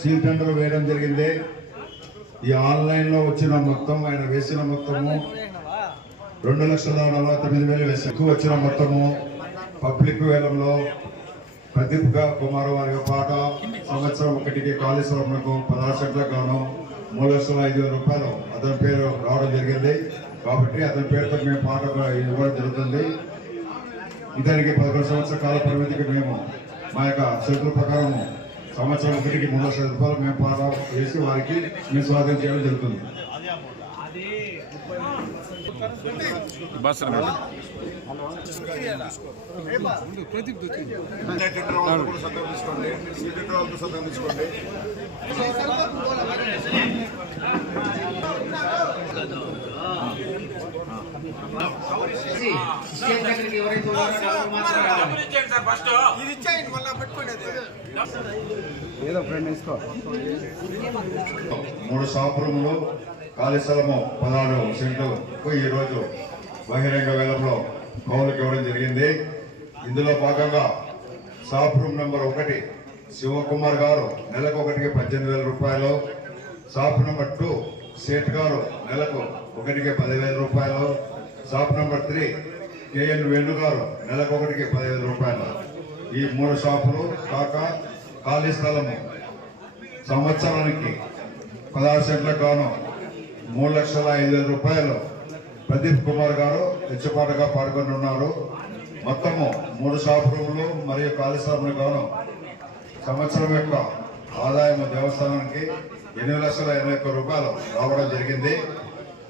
Seal tender వేయడం జరిగింది. ఈ ఆన్లైన్లో వచ్చిన మొత్తం ఆయన వేసిన మొత్తము రెండు లక్షల నలభై తొమ్మిది వేలు వేసి ఎక్కువ వచ్చిన మొత్తము పబ్లిక్ వేలంలో ప్రదీప్ కుమార్ వారి పాట సంవత్సరం ఒకటికి కాళేశ్వరంకు పదహారు సెంట్ల గాను మూడు లక్షల ఐదు వేల రూపాయలు అతని పేరు రావడం జరిగింది. కాబట్టి అతని పేరుతో మేము పాట ఇవ్వడం జరుగుతుంది. ఇతనికి పదకొండు సంవత్సరాల కాల పరిమితికి మేము మా యొక్క షరతుల ప్రకారం సంవత్సరం ఒకటికి మూడు లక్షల రూపాయలు మేము పాట వేసి వారికి మేము స్వాధీనం చేయడం జరుగుతుంది. బస్ దగ్గరికి ఎవరైతే మూడు సంవత్సరంలో ఖాళీ స్థలము పదహారు సెంట్లు ఈరోజు బహిరంగ వేలంలో కౌలుకి ఇవ్వడం జరిగింది. ఇందులో భాగంగా షాప్ రూమ్ నెంబర్ ఒకటి శివకుమార్ గారు నెలకు ఒకటికి పద్దెనిమిది వేల రూపాయలు. షాప్ నెంబర్ టూ సేట్ గారు నెలకు ఒకటికి పదివేల రూపాయలు. షాప్ నెంబర్ త్రీ కేఎన్ వేణుగారు గారు పదిహేను రూపాయలు. ఈ మూడు షాపులు కాక ఖాళీ స్థలము. సంవత్సరానికి పదహారు సెంట్లకు గాను మూడు లక్షల ఐదు వేల రూపాయలు. ప్రదీప్ కుమార్ గారు హెచ్చుపాటుగా పాల్గొని ఉన్నారు. మొత్తము మూడు షాప్ రూములు మరియు స్థలములు గాను సంవత్సరం యొక్క ఆదాయం దేవస్థానానికి ఎనిమిది లక్షల ఎనభై ఒక్క రూపాయలు రావడం జరిగింది.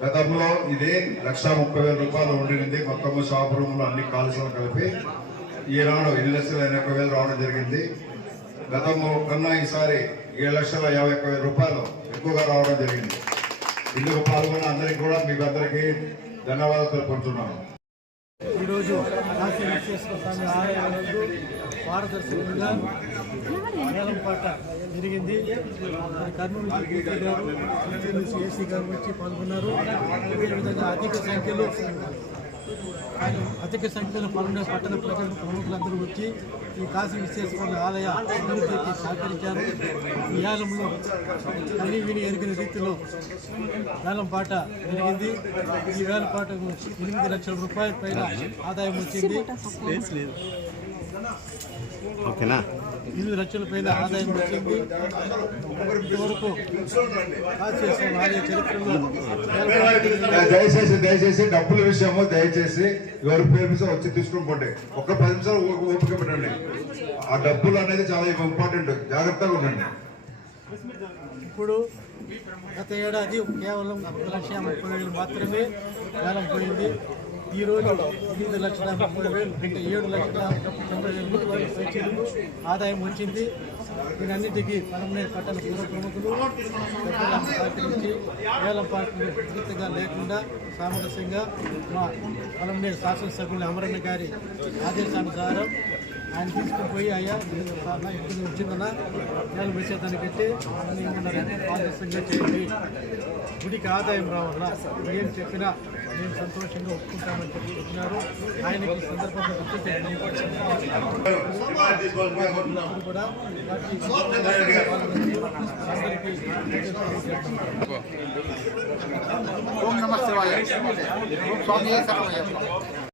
గతంలో ఇది లక్ష ముప్పై వేల రూపాయలు ఉండింది. మొత్తము షాప్ రూమ్లో అన్ని కాలుష్యాలు కలిపి ఈనాడు ఎన్ని లక్షల ఎనభై వేలు రావడం జరిగింది. గతము కన్నా ఈసారి ఏడు లక్షల యాభై ఒక్క వేల రూపాయలు ఎక్కువగా రావడం జరిగింది. ఇందుకు పాల్గొన్న అందరికీ కూడా మీకు అందరికీ ధన్యవాదాలు తెలుపుతున్నాను ఈరోజు కాశీ విశ్వేశ్వర స్వామి ఆలయాలందు పారదర్శకంగా వేలంపాట జరిగింది. మరి కర్నూలు నుంచి గీత గారు నుంచి ఏసీ గారు వచ్చి పాల్గొన్నారు. అదేవిధంగా అధిక సంఖ్యలో అధిక సంఖ్యలో పాల్గొనే పట్టణ ప్రజలు ప్రముఖులందరూ వచ్చి ఈ కాశీ విశ్వేశ్వర ఆలయ అభివృద్ధికి సహకరించారు. ఈ ఆలయంలో కని విని ఎరిగిన రీతిలో వేలంపాట జరిగింది. ఈ వేలంపాటకు ఎనిమిది లక్షల రూపాయల పైన ఆదాయం వచ్చింది. ఓకేనా? ఎనిమిది లక్షల పైన ఆదాయం వచ్చింది. ఇంతవరకు వేలంపాట దయచేసి దయచేసి డబ్బుల విషయము దయచేసి ఎవరి పేరు మీద వచ్చి తీసుకుని పోండి. ఒక్క పది నిమిషాలు ఓపిక పెట్టండి. ఆ డబ్బులు అనేది చాలా ఇంపార్టెంట్. జాగ్రత్తగా ఉండండి. ఇప్పుడు గత ఏడాది కేవలం ఒక లక్ష ముప్పై వేలు మాత్రమే వేలం పోయింది. ఈ రోజు ఎనిమిది లక్షల ముప్పై వేలు అంటే ఏడు లక్షల తొంభై వేలు వచ్చేది ఆదాయం వచ్చింది. దీనన్నిటికీ పరమనే పట్టణ పూర్వ ప్రముఖులు పెద్దలను సహకరించి వేలం పాటలు పూర్తిగా లేకుండా సామరస్యంగా మా పరమనే శాసనసభ్యులు అమరన్న గారి ఆదేశానుసారం ఆయన తీసుకుని పోయి అయ్యా ఎక్కడ వచ్చిందన్నా నేను వచ్చేదాన్ని పెట్టి అన్ని ఆలస్యంగా చేయండి. గుడికి ఆదాయం రావాలా? ఏం చెప్పినా నేను సంతోషంగా ఒప్పుకుంటామని చెప్పి చెప్పినారు. ఆయనకి ఈ సందర్భంగా గుర్తు కూడా ఓం నమ స్వామి